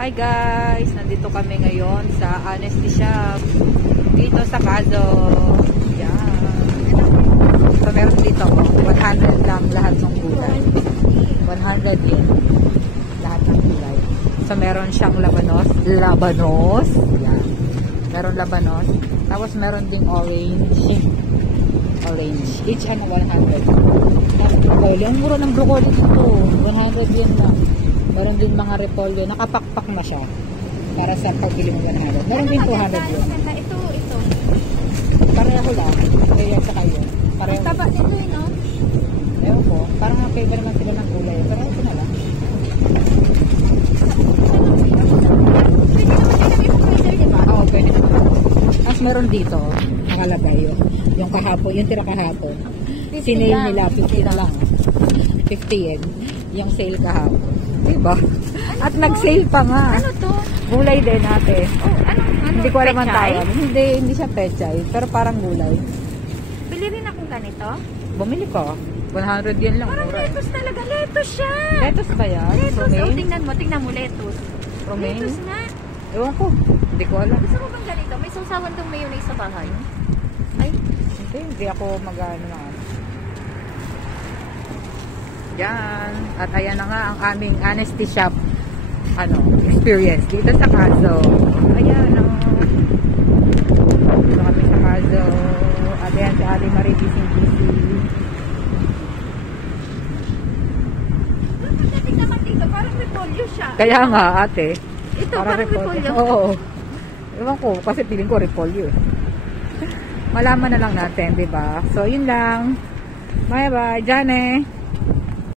Hi guys! Nandito kami ngayon sa Honesty Shop. Dito sa Cazo. Yan. So meron dito 100 lang lahat ng gulay. 100 yun. Lahat ng gulay. So meron siyang labanos. Labanos. Yan. Meron labanos. Tapos meron ding orange. Orange. Each ano 100. Tapos broccoli. Ang mura ng broccoli dito. 100 yun lang. Meron din mga repolyo. Nakapakpak na siya. Para sa pagbili mo 100. Meron din 200 yun. Ito. Pareho lang. Kaya sa kayo. Pareho. Taba nito eh, no? Ewan ko. Parang magkaiba naman sila ng gulay. Pero ito na lang. Pwede naman din kami mag-order, diba? Oo, pwede naman. Tapos meron dito. Nakalagay yun. Yung kahapon. Yung tira kahapon. Sinail nila. 50 na lang. 50 yen. Yung sale kahapon. Diba? At nag-sale pa nga. Ano to? Gulay din ate. Oh, ano? Hindi ko alam ang Pechay? tawag. Hindi siya pechay. Pero parang gulay. Bili rin akong ganito. Bumili ko. 100 yen lang. Parang Mura. lettuce talaga. Lettuce siya. Lettuce ba yan? Lettuce. Oh, Romaine? tingnan mo lettuce. Romaine? Lettuce nga. Ewan ko. Hindi ko alam. Gusto mo bang ganito? May sausawan tong mayonnaise sa bahay. Ay, Hindi ako mag-ano na. Yan. At ayan na nga ang aming Honesty Shop experience dito sa Cazo. Ayan o. Dito kami sa Cazo. At ayan si Ali Marie Gising-Gising. pagdating naman dito, parang repolyo siya. Kaya nga ate. Ito, parang repolyo. Oo. Ewan ko. Kasi piling ko repolyo. Malaman na lang natin, diba? So, yun lang. Bye-bye. Jane.